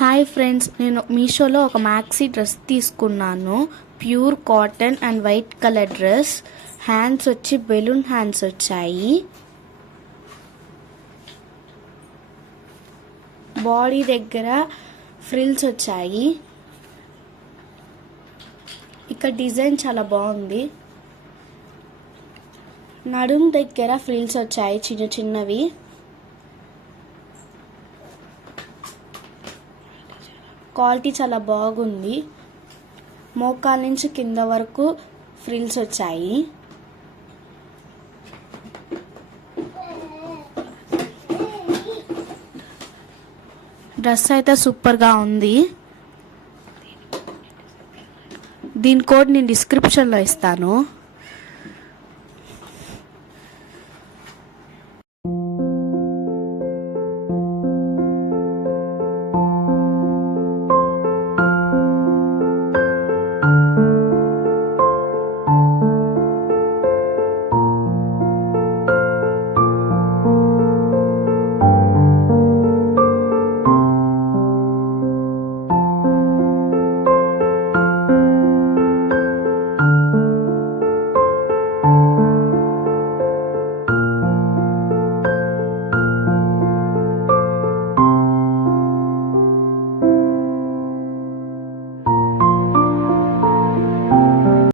Hi friends, నేను మీషోలో ఒక మ్యాక్సీ డ్రెస్ తీసుకున్నాను. Pure cotton and white colour dress. Hands వచ్చి బెలూన్ హ్యాండ్స్ వచ్చాయి. బాడీ దగ్గర ఫ్రిల్స్ వచ్చాయి. ఇక్కడ డిజైన్ చాలా బాగుంది. నడుం దగ్గర ఫ్రిల్స్ వచ్చాయి చిన్న చిన్నవి. క్వాలిటీ చాలా బాగుంది. మోకాల నుంచి కింద వరకు ఫ్రిల్స్ వచ్చాయి. డ్రెస్ అయితే సూపర్గా ఉంది. దీని కోడ్ నేను డిస్క్రిప్షన్లో ఇస్తాను.